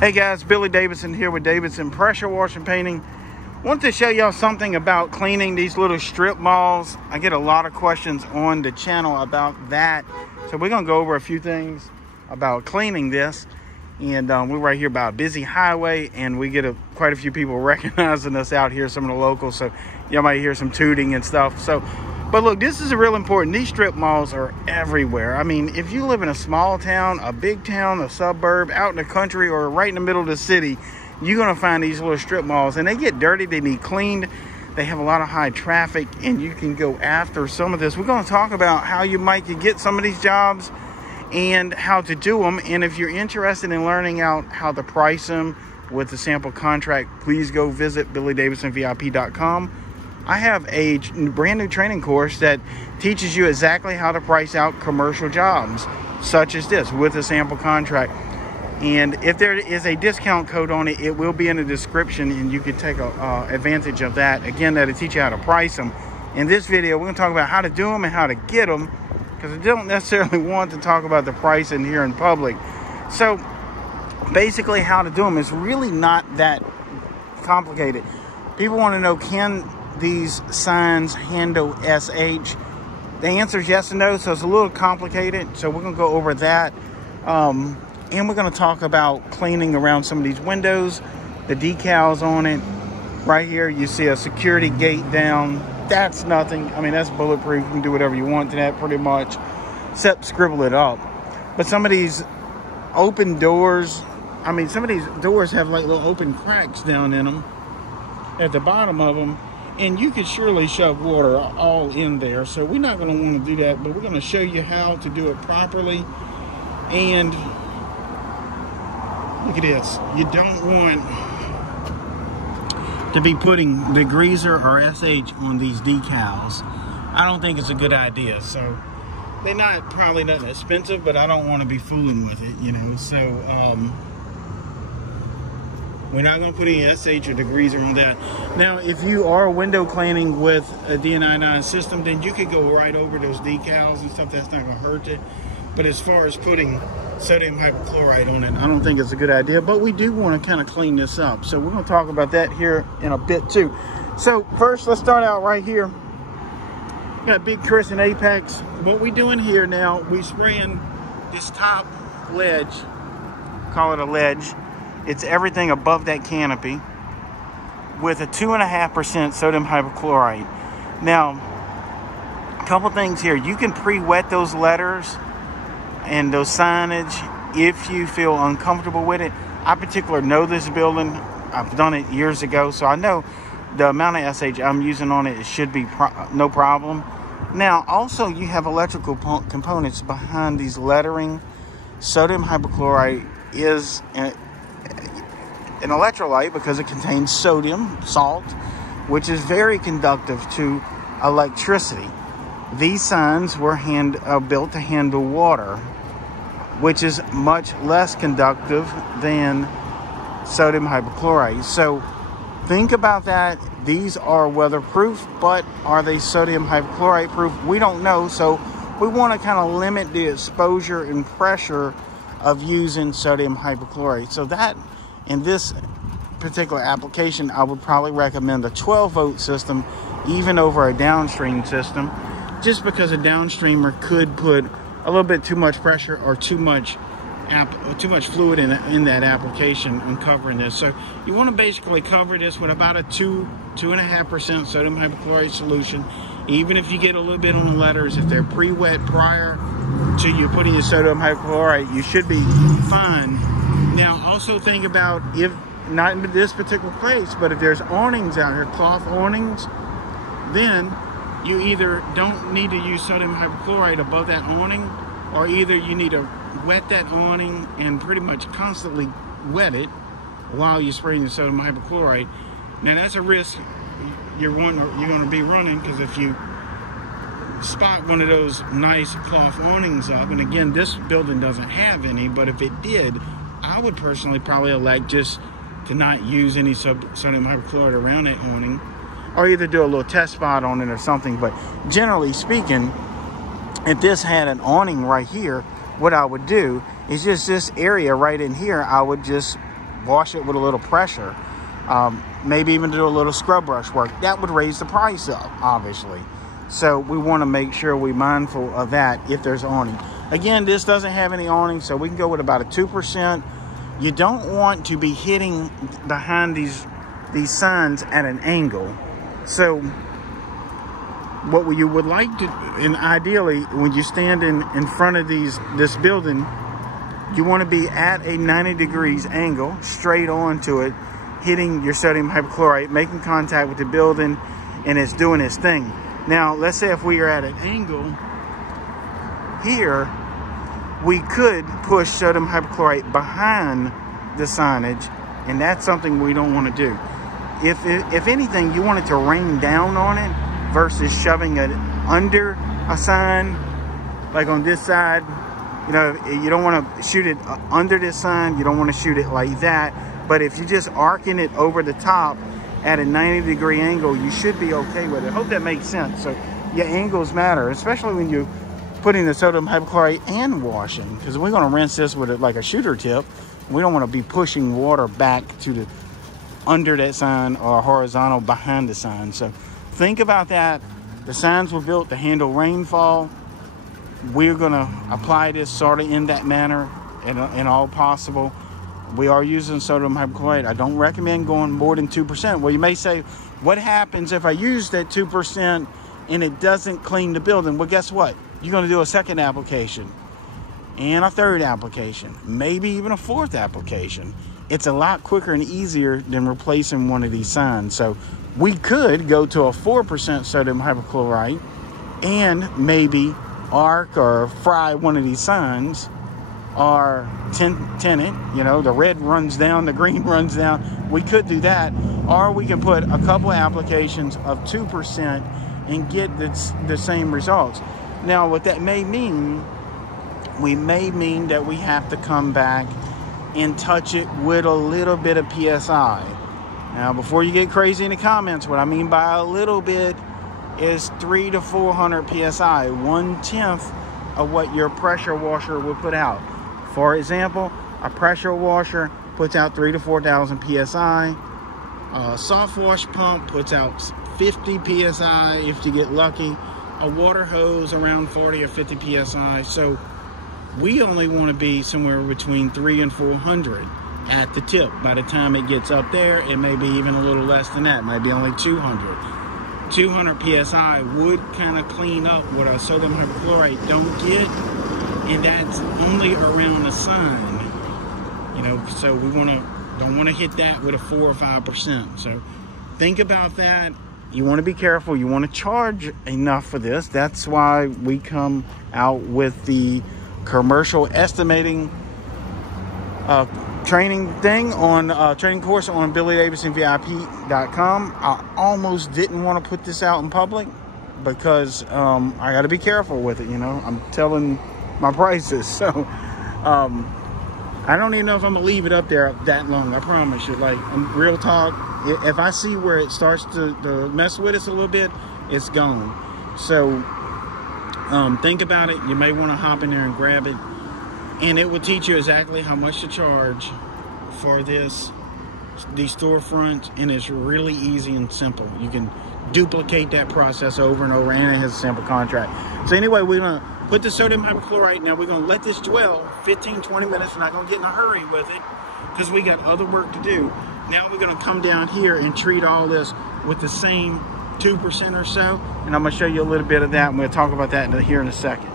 Hey guys, Billy Davidson here with Davidson Pressure Washing Painting. Want to show y'all something about cleaning these little strip malls. I get a lot of questions on the channel about that. So we're gonna go over a few things about cleaning this. And we're right here by a busy highway, and we get quite a few people recognizing us out here, some of the locals. So y'all might hear some tooting and stuff. But look, this is real important. These strip malls are everywhere. I mean, if you live in a small town, a big town, a suburb, out in the country, or right in the middle of the city, you're gonna find these little strip malls, and they get dirty, they need cleaned, they have a lot of high traffic, and you can go after some of this. We're gonna talk about how you might get some of these jobs and how to do them. And if you're interested in learning out how to price them with the sample contract, please go visit BillyDavidsonVIP.com. I have a brand new training course that teaches you exactly how to price out commercial jobs such as this with a sample contract. And if there is a discount code on it, it will be in the description, and you can take advantage of that. Again, that'll teach you how to price them. In this video, we're going to talk about how to do them and how to get them, because I don't necessarily want to talk about the pricing here in public. So basically how to do them is really not that complicated. People want to know, can these signs handle SH? The answer is yes and no, so it's a little complicated. So we're going to go over that. And we're going to talk about cleaning around some of these windows, the decals on it. Right here, you see a security gate down. That's nothing. I mean, that's bulletproof. You can do whatever you want to that pretty much, except scribble it up. But some of these open doors, I mean, some of these doors have like little open cracks down in them at the bottom of them. And you could surely shove water all in there. So we're not going to want to do that, but we're going to show you how to do it properly. And look at this. You don't want to be putting degreaser or SH on these decals. I don't think it's a good idea. So they're probably not expensive, but I don't want to be fooling with it, you know. So we're not going to put any SH or degreaser on that. Now, if you are window cleaning with a D99 system, then you could go right over those decals and stuff. That's not going to hurt it. But as far as putting sodium hypochlorite on it, I don't think it's a good idea. But we do want to kind of clean this up. So we're going to talk about that here in a bit too. So first, let's start out right here. We got Big Chris and Apex. What we doing here now, we spraying this top ledge, call it a ledge. It's everything above that canopy with a 2.5% sodium hypochlorite. Now, a couple things here. You can pre-wet those letters and those signage if you feel uncomfortable with it. I particularly know this building. I've done it years ago, so I know the amount of SH I'm using on it should be no problem. Now, also, you have electrical components behind these lettering. Sodium hypochlorite is an electrolyte because it contains sodium, salt, which is very conductive to electricity. These signs were built to handle water, which is much less conductive than sodium hypochlorite. So think about that. These are weatherproof, but are they sodium hypochlorite proof? We don't know. So we want to kind of limit the exposure and pressure of using sodium hypochlorite. So that, in this particular application, I would probably recommend a 12-volt system, even over a downstream system, just because a downstreamer could put a little bit too much pressure or too much fluid in that application and covering this. So you want to basically cover this with about a 2.5% sodium hypochlorite solution. Even if you get a little bit on the letters, if they're pre-wet prior to you putting your sodium hypochlorite, you should be fine. Now, also think about, if not in this particular place, but if there's awnings out here, cloth awnings, then you either don't need to use sodium hypochlorite above that awning, or either you need to wet that awning and pretty much constantly wet it while you're spraying the sodium hypochlorite. Now, that's a risk you're going to be running, because if you spot one of those nice cloth awnings up, and again, this building doesn't have any, but if it did, I would personally probably elect just to not use any sodium hypochlorite around that awning, or either do a little test spot on it or something. But generally speaking, if this had an awning right here, what I would do is just this area right in here, I would just wash it with a little pressure, maybe even do a little scrub brush work. That would raise the price up, obviously. So we want to make sure we're mindful of that if there's awning. Again, this doesn't have any awning, so we can go with about a 2%. You don't want to be hitting behind these signs at an angle. So what you would like to, and ideally, when you stand in front of this building, you want to be at a 90 degrees angle, straight onto it, hitting your sodium hypochlorite, making contact with the building, and it's doing its thing. Now, let's say if we are at an angle here, we could push sodium hypochlorite behind the signage, and that's something we don't want to do. If anything, you want it to rain down on it versus shoving it under a sign, like on this side. You know, you don't want to shoot it under this sign. You don't want to shoot it like that. But if you're just arcing it over the top at a 90-degree angle, you should be okay with it. Hope that makes sense. So your angles matter, especially when you're putting the sodium hypochlorite and washing, because we're going to rinse this with like a shooter tip. We don't want to be pushing water back to the under that sign or horizontal behind the sign. So think about that. The signs were built to handle rainfall. We're going to apply this sort of in that manner in all possible. We are using sodium hypochlorite. I don't recommend going more than 2%. Well, you may say, what happens if I use that 2% and it doesn't clean the building? Well, guess what? You're going to do a second application and a third application, maybe even a fourth application. It's a lot quicker and easier than replacing one of these signs. So we could go to a 4% sodium hypochlorite and maybe arc or fry one of these signs, or tint it. You know, the red runs down, the green runs down. We could do that, or we can put a couple applications of 2% and get the same results. Now, what that may mean, that we have to come back and touch it with a little bit of PSI. Now, before you get crazy in the comments, what I mean by a little bit is 300 to 400 PSI, 1/10 of what your pressure washer will put out. For example, a pressure washer puts out 3,000 to 4,000 PSI. A soft wash pump puts out 50 PSI if you get lucky. A water hose around 40 or 50 PSI. So we only want to be somewhere between 300 and 400 at the tip. By the time it gets up there, it may be even a little less than that. It might be only 200. 200 PSI would kind of clean up what our sodium hypochlorite don't get, and that's only around the sign. You know, so we don't want to hit that with a 4 or 5%. So think about that. You want to be careful. You want to charge enough for this. That's why we come out with the commercial estimating training thing on training course on BillyDavidsonVIP.com. I almost didn't want to put this out in public because I got to be careful with it. You know, I'm telling my prices, so I don't even know if I'm gonna leave it up there that long. I promise you. Like, real talk, if I see where it starts to mess with us a little bit, it's gone. So think about it. You may want to hop in there and grab it, and it will teach you exactly how much to charge for these storefronts, and it's really easy and simple. You can duplicate that process over and over, and it has a simple contract. So anyway, we're gonna put the sodium hypochlorite. Now we're gonna let this dwell 15-20 minutes. We're not gonna get in a hurry with it because we got other work to do. Now we're gonna come down here and treat all this with the same 2% or so, and I'm gonna show you a little bit of that, and we'll talk about that here in a second.